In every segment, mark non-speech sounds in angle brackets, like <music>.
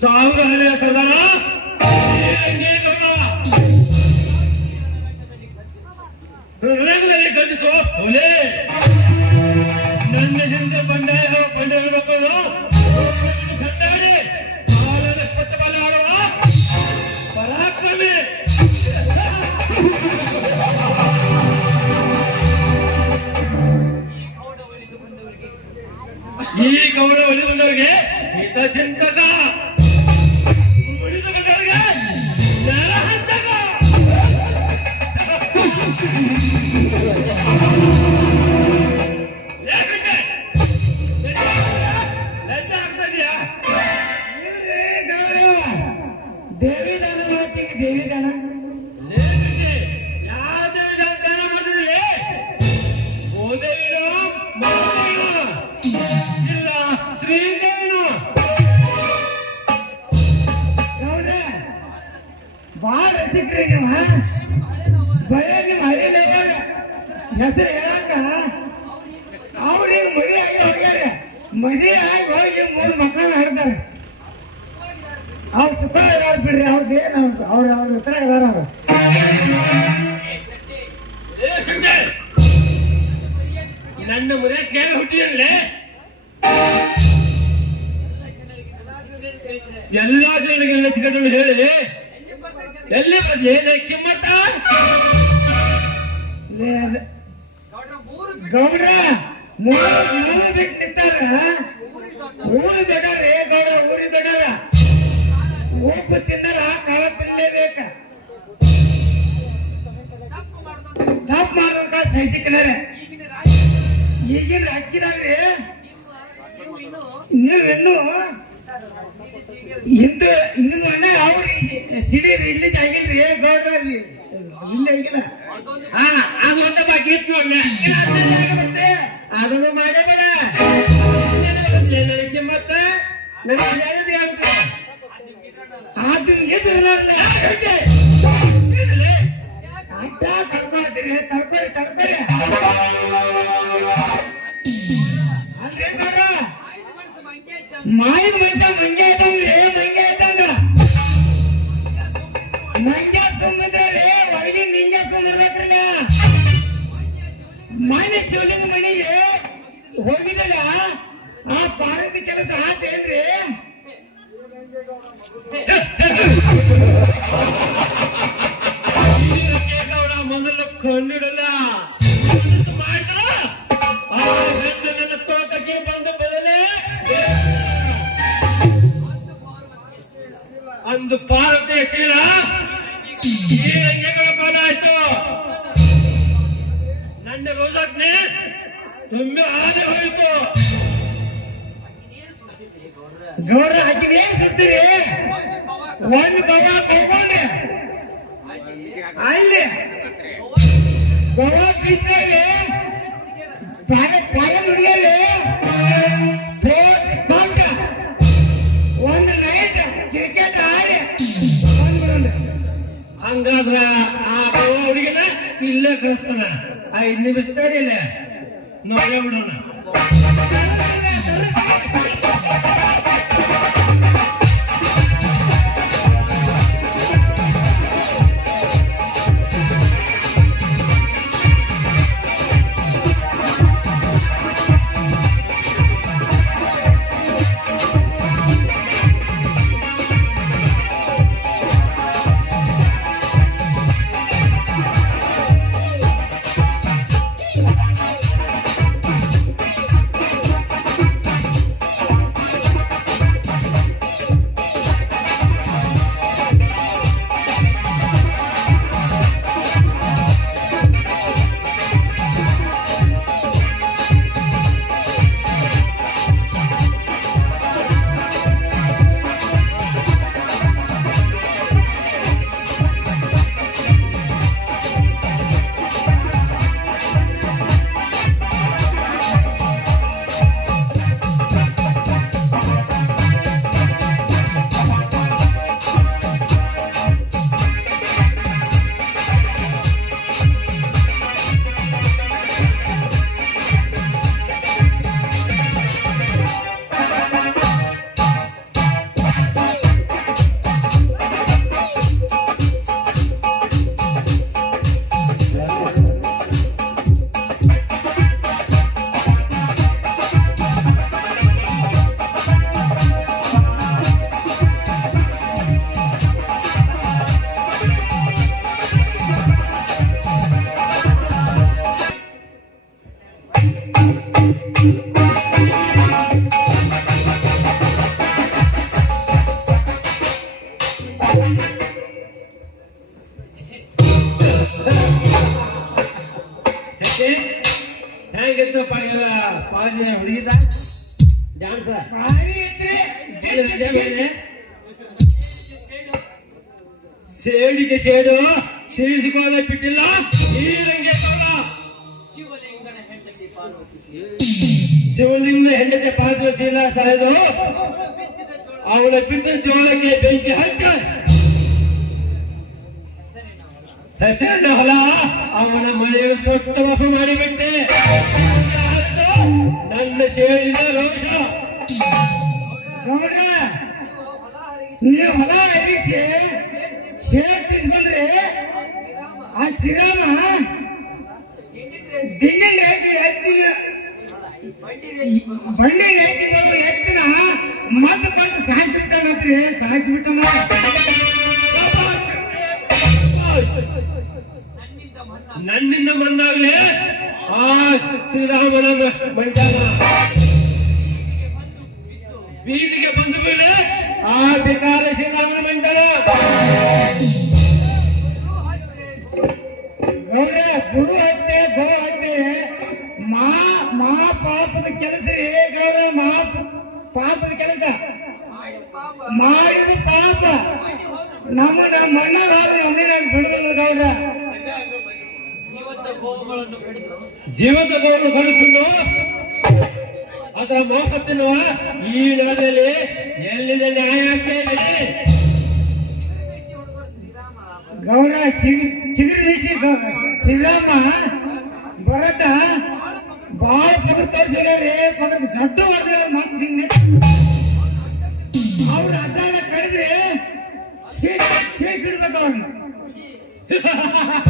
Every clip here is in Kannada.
साहब रहने सरदारा। ನನ್ನ ಮನೆಗೆ ಹುಟ್ಟಿದಲ್ಲ? ಎಲ್ಲಾ ಜನರಿಗೆಲ್ಲ ಸಿಗದಳು ಹೇಳಿ. ಎಲ್ಲಿ ಬರ್ಲಿ? ಕಿಮ್ಮತ್ತ? ಗೌಡ. ಗೌಡ್ರ, ಮೂರು ಬಿಟ್ಟು ನಿಂತಾರ? ಊರಿ ದೊಡ್ಡವ್ರಿ ಗೌಡ್ರ, ಊರಿ ದೊಡ್ಡರ ಉಪ್ಪು ತಿನ್ನರ ಕಾಲ ತಿನ್ನಲೇಬೇಕ. ತಪ್ಪು ಮಾಡೋದಕ್ಕ ಸಹಿಸಿಕನಾರ ಈಗಿನ ಅಕ್ಕಿದಾಗ್ರಿ. ನೀವು ಇನ್ನೂ ಇಂದು ನಿಮ್ಮ ಅಣ್ಣ ಅವ್ರಿ ಸಿಡಿ ರಿಲೀಸ್ ಆಗಿಲ್ರಿ ಗೌಡ್ರಿ ಇಲ್ಲೇ ಆಗಿಲ್ಲ. ಹಾ ಅದು ಒಂದ ಬಾಕಿ ಇತ್ತು ಮತ್ತೆ ಅದನ್ನು ಮಾಡೇ ಬೇಡ ನನಗೆ ಮತ್ತೆ ನನಗೆ ಹೇಳಿದೆ ಅಂತ ಅದನ್ನ ಎದುರಲ್ಲ ಕರ್ಕೊಳ್ತೀರಿ ತಡ್ಕೊರಿ ತಡ್ಕೊರಿ. ಮಾಯಿನ ಮನುಷ್ಯ ಮಂಗೆ ಐತಂದ್ರೆ ಮಂಗೆ ಐತಂದ ಮಂಗೆ ಸುಮ್ಮದ್ರಿ ಒಳಗೆ ನಿಂಗೆ ಸುಮ್ಮರ್ಬೇಕ್ರಲ್ಲ ಮಾನ್ಯ ಶಿವಲಿಂಗ ಮನೆಗೆ ಹೋಗಿದಲ್ಲ ಆ ಪಾರದ ಕೆಲಸ ಆತೇನ್ರಿ? ಕಳಿಸ್ತಾನ ಐದ್ ನಿಮಿಷ ತಡಿಲ್ಲ ನೋಡೇ ಬಿಡೋಣ ಸೇಡು ತೀರಿಸಿಕೊಳ್ಳ ಬಿಟ್ಟಿಲ್ಲ. ಈ ರಂಗೆ ಶಿವಲಿಂಗನ ಹೆಂಡತಿ ಪಾರ್ವಶೀಲ ಸಾಯದು ಅವಳ ಬಿದ್ದ ಜೋಳಕ್ಕೆ ಬೆಂಕಿ ಹಚ್ಚ ದಸರಣ ಹೊಲ ಅವನ ಮನೆಯ ಸೊಟ್ಟ ಮಗು ಮಾಡಿಬಿಟ್ಟೆ. ನನ್ನ ಸೇರಿನ ರೋಷ. ನೋಡ ನೀವು ಹೊಲ ಹರಿಸಿ ಶೇರ್ ತಿಸ್ಕೊಂಡ್ರೆ ಆ ಶ್ರೀರಾಮ ದಿಣ್ಣಿನ ರೇಸಿ ಎತ್ತಿನ ಬಂಡಿ ರೇಸಿ ಬರುವ ಎತ್ತಿನ ಮದ್ದು ಕೊಟ್ಟು ಸಾಯಿಸ್ಬಿಟ್ಟನಂತ್ರಿ ಸಾಯಿಸ್ಬಿಟ್ಟನ? ನನ್ನಿಂದ ಮಣ್ಣಾಗ್ಲಿ? ಆ ಶ್ರೀರಾಮನ ಮೈದಾನ. ಬೀದಿಗೆ ಬಂದ ಮೇಲೆ ಆ ಬಿಕಾರ ಸೀತಾಮನ ಮೈದಾನ ಗೌಡ ಗುರು ಹತ್ಯೆ ಗೋ ಹತ್ಯೆ. ಮಾ ಮಾ ಪಾಪದ ಕೆಲಸ ರೀ. ಗೌಡ ಮಾ ಪಾಪದ ಕೆಲಸ? ಮಾಡಿದ ಪಾಪ. ನಮ್ಮನ್ನ ಮಣ್ಣಾಗ ನಮ್ಮನ್ನ ಬಿಡುದಿಲ್ಲ ಗೌಡ ಜೀವಂತ ಗೌರವ ಬರುತ್ತಂದು ಅದರ ಮೋಸ ತಿನ್ನುವ ಈ ನೆಲದಲ್ಲಿ ಎಲ್ಲಿದೆ ನ್ಯಾಯ ಹೇಳಿ ಗೌಡ ಬೀಸಿ ಶ್ರೀರಾಮ ಭರತ ಬಾಳ ಪಗರ್ ತೋರಿಸಿದಾರೆ ಪಗರ್ ಸಡ್ಡು ಹೊಡೆದ ಮಾತು ಅವ್ರ ಅದ್ರಾಗ ಕಡಿದ್ರೆ ಶೇಷ ಶೇಷ ಇಡ್ಬೇಕು ಅವ್ರನ್ನ. <laughs>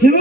ಶಿವ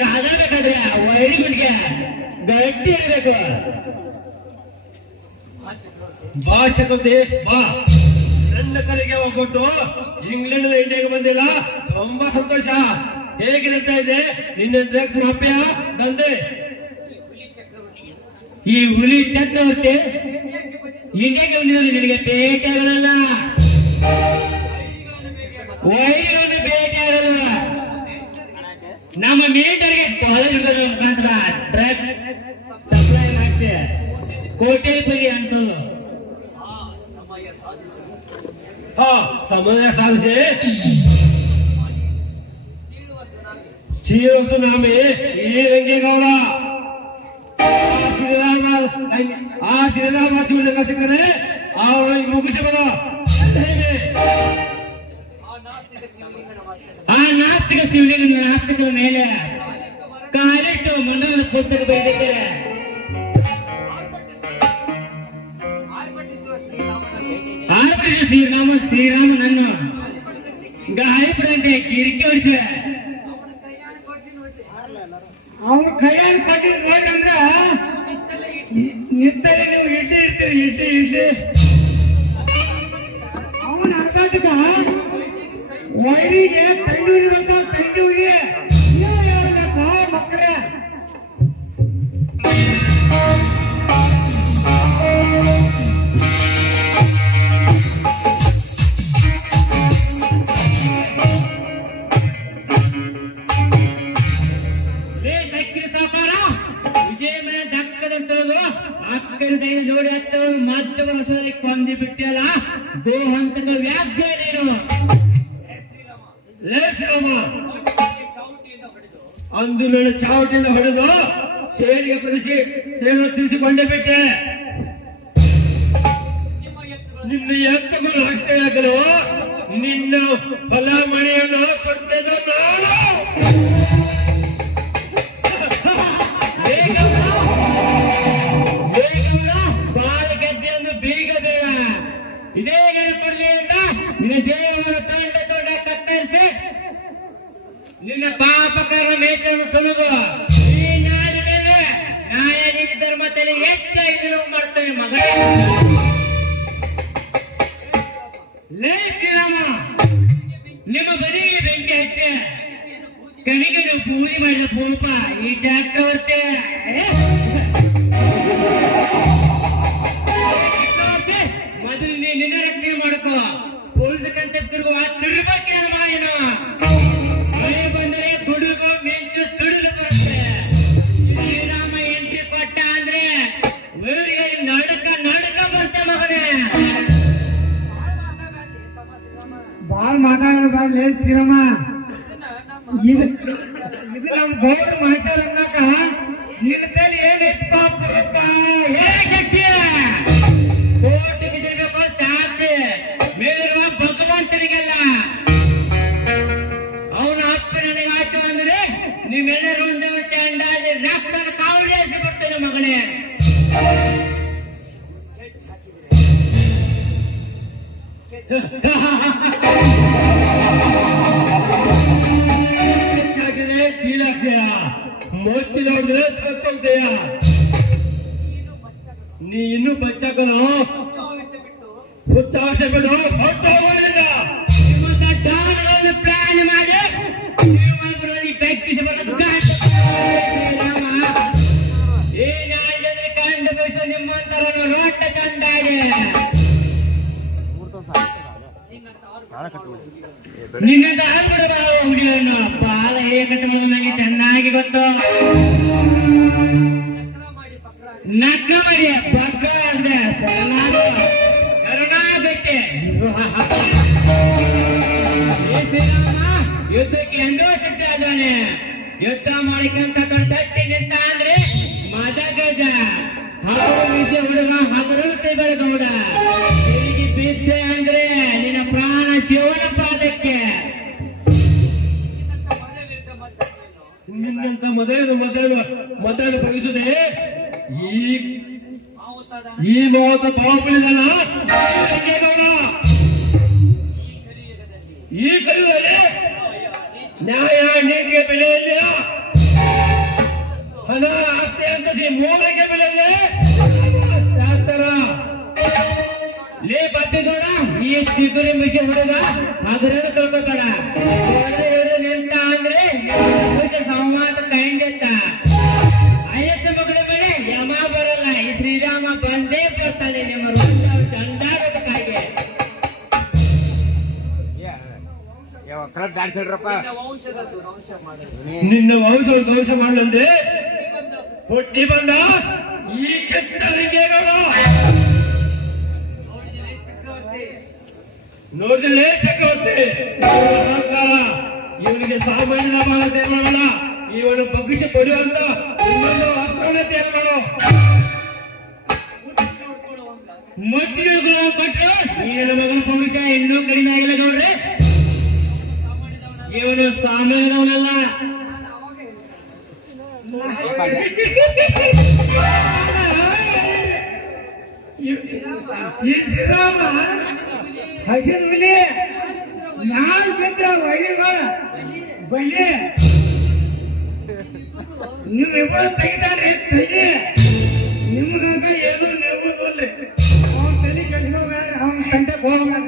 ನಂದಿದೆ ಕಾದಾಡ್ಬೇಕಾದ್ರೆ ವೈರಿ ಗುಂಡಿಗೆ ಗಟ್ಟಿ ಇರಬೇಕು ಬಾ ಚಕ್ರವರ್ತಿ, ಬಾ. ನನ್ನ ಕಡೆಗೆ ಹೋಗ್ಬಿಟ್ಟು ಇಂಗ್ಲೆಂಡ್ ಇಂಡಿಯಾಗೆ ಬಂದಿಲ್ಲ. ತುಂಬಾ ಸಂತೋಷ. ಹೇಗೆ ಇದೆ ನಿನ್ನ ಡ್ರಗ್ಸ್ ಮಾಪ್ಯ ಬಂದೆ ಈ ಹುಲಿ ಚಕ್ರವರ್ತಿ ಇಂಡಿಯಾಗೆ ಬಂದಿರೋದು ನಿನಗೆ ಭೇಟಿಯಾಗಲ್ಲ ವೈರಿಗಳನ್ನು ಭೇಟಿಯಾಗಲ್ಲ ನಮ್ಮ ಮಿಲಿಟರಿಗೆ ಕಾಲೇಜ್ ಮುಖಾಂತರ ಡ್ರಗ್ಸ್ ಸಪ್ಲೈ ಮಾಡಿಸಿ. ಕೋಟ್ಯಾಧಿಪತಿ ಅನ್ಸೋದು ಹಾ ಸಮಯ ಸಾಧಿಸಿ. ಚೀರ ಸುನಾಮಿ ಈ ರಂಗೇಗೌಡ. ಆ ಶ್ರೀರಾಮ ಶಿವಲಿಂಗ ಸಿಕ್ಕರೆ ಆ ಮುಗಿಸಿ ಬರೋ ನಾಸ್ತಿಕ ಶಿವಲಿಂಗ ನಾಸ್ತಿಕರ ಮೇಲೆ ಕಾಲಿಟ್ಟು ಮಣ್ಣನ್ನು ಪುಸ್ತಕ ಬರೆದಿದ್ದಾರೆ ಆರ್ಪಿಸಿ ಶ್ರೀರಾಮ, ಶ್ರೀರಾಮನನ್ನು ಗಾಯಪಡಂತೆ ಕಿರಿಕಿ ಹೊಡಿಸಿವೆ ಅವ್ರ ಕೈಯಲ್ಲಿ ಕೊಟ್ಟಿದ್ ನೋಡ್ರಂದ್ರ ನಿತ್ತಲ್ಲಿ ನೀವು ಇಡ್ಲಿ ಇಡ್ತೀರಿ ಇಡ್ಲಿ ಇಡ್ಲಿ ಅವನ ಅರ್ಧಾಟಕ ವೈರಿಗೆ ತಂಡೂರಿ ಬಂದ ತಂಡೂರಿ ನೀವು ಚಾವಟಿಯಿಂದ ಹೊಡೆದು ಸೇಡಿಗೆ ಪ್ರದೇಶಿ ಸೇಡನ್ನು ತಿಳಿಸಿಕೊಂಡೇ ಬಿಟ್ಟೆ. ನಿನ್ನ ಎತ್ತುಗಳು ಆಗಲು ನಿನ್ನ ಫಲಮಣಿಯನ್ನು ಸೊಟ್ಟೆದ ನಾನು. ನಿನ್ನ ಪಾಪಕರ ಮೇಚನ್ನು ಸುಲಭ. ಈ ನಾಡಿನಲ್ಲಿ ನ್ಯಾಯ ನೀತಿ ಧರ್ಮದಲ್ಲಿ ಹೆಚ್ಚು ಇದು ಮಾಡ್ತೇನೆ ಮಗ ಲೇ ಶ್ರೀರಾಮ ನಿಮ್ಮ ಬದಿಗೆ ಬೆಂಕಿ ಹಚ್ಚೆ. ಕಣಿಗನು ಪೂಜೆ ಮಾಡಿದ ಪೂಪ ಈ? ಚಕ್ರವರ್ತಿ, ಮಾತಾಡಬಾರ್ದು ಶ್ರೀರಮ್ಮ ಬಯಸ ನೋಟ ತಂದಾಗೆ ನಿನ್ನಂತ ಆಗ್ಬಿಡಬ ಹುಡುಗಿಯನ್ನು ಬಾಲ ಏಕಟ ನನಗೆ ಚೆನ್ನಾಗಿ ಗೊತ್ತು. ನಕ್ಕ ಮಾಡಿ ಪಕ್ಕ ಅಂದ್ರೆ ಶರಣಾಗು ಶರಣಾಗಕ್ಕೆ ಯುದ್ಧಕ್ಕೆ ಎಂದೋ ಶಕ್ತಿ ಅದಾನೆ ಯುದ್ಧ ಮಾಡಿಕಂತ ತಟ್ಟಿ ನಿಂತ ಅಂದ್ರೆ ವಿಷಯ ಹುಡುಗ ಹಗುರುತ್ತಿದ್ದಾರೆ ಗೌಡ ತಿರುಗಿ ಅಂದ್ರೆ ನಿನ್ನ ಪ್ರಾಣ ಶಿವನ ಪಾದಕ್ಕೆ. ಹಿಂದಿನಂತ ಮೊದಲು ಮೊದಲು ಮೊದಲು ಭವಿಸುದೇ ಈ ಈ ಮೋತ ತೋಪಲಿದನ ಈ ಕಲಿಯುವಲ್ಲಿ ನ್ಯಾಯ, ನೀತಿಗೆ ಬೆಲೆ ಹಣ ಆಸ್ತಿ ಅಂತಸಿ ಮೂರಕ್ಕೆ ಬೆಲೆ ಇದೆ ಯಾತರ ಲೇ ಬಡ್ಡಿಗೌಡ ಈ ಚಿಗುರಿ ಮಿಷಿ ಹೊಡೆದ? ಅದ್ರನ್ನು ತಿಳ್ಕೊತಾಳ ನಿಂತ ಅಂದ್ರೆ ಸಂವಾದ ಕಂಡಿತ್ತ. ಐಎಸ್ ಮಗಳ ಬೆಳೆ ಯಮ ಬರಲ್ಲ. ಈ ಶ್ರೀರಾಮ ಬಂದೇ ಬರ್ತಾನೆ ನಿಮ್ಮ ಹೇಳ್ರಪ್ಪ? ನಿನ್ನ ವಂಶ ವಂಶ ಮಾಡಂದ್ರೆ ಹುಟ್ಟಿ ಬಂದ ಈ ಕೆತ್ತರಂಗೇಗೌಡ ನೋಡಿದ್ರೆ ಚಕ್ರವರ್ತಿ? ಅಹಂಕಾರ. ಇವನಿಗೆ ಸಾಮಾನ್ಯ ಭಾಗತೆ ಮಾಡಲ್ಲ. ಇವನು ಬಗ್ಗಿಸಿ ಕೊಡುವಂತ ಇನ್ನೊಂದು ಅಪ್ರಣತೆ ಮಾಡು. ಮಟ್ಟಿಗೆ ಕೊಟ್ಟರೆ ಈ ನನ್ನ ಮಗನ ಪೌರುಷ ಇನ್ನೂ ಕಡಿಮೆ ಆಗಿಲ್ಲ ನೋಡ್ರಿ. ಇವನು ಸಾಮಾನ್ಯದವನಲ್ಲ. ಈ ಶ್ರೀರಾಮ ಹಸಿದ ಬಲಿ ನಾನ್ ಬಿದ್ರ ವೈರಿಗಳ ಬಲಿ. ನೀವು ಇಬ್ಬರು ತೆಗಿತಾನೆ ತಲೆ ನಿಮ್ಗಂತ ಏನೂ ನೆರವುದಿಲ್ಲ ಅವನ ತಲೆ ಕೆಡಿಸ್ಕೋಬೇಡ ಅವನ ಕಂಟೆ ಹೋಗ್ಬೇಡ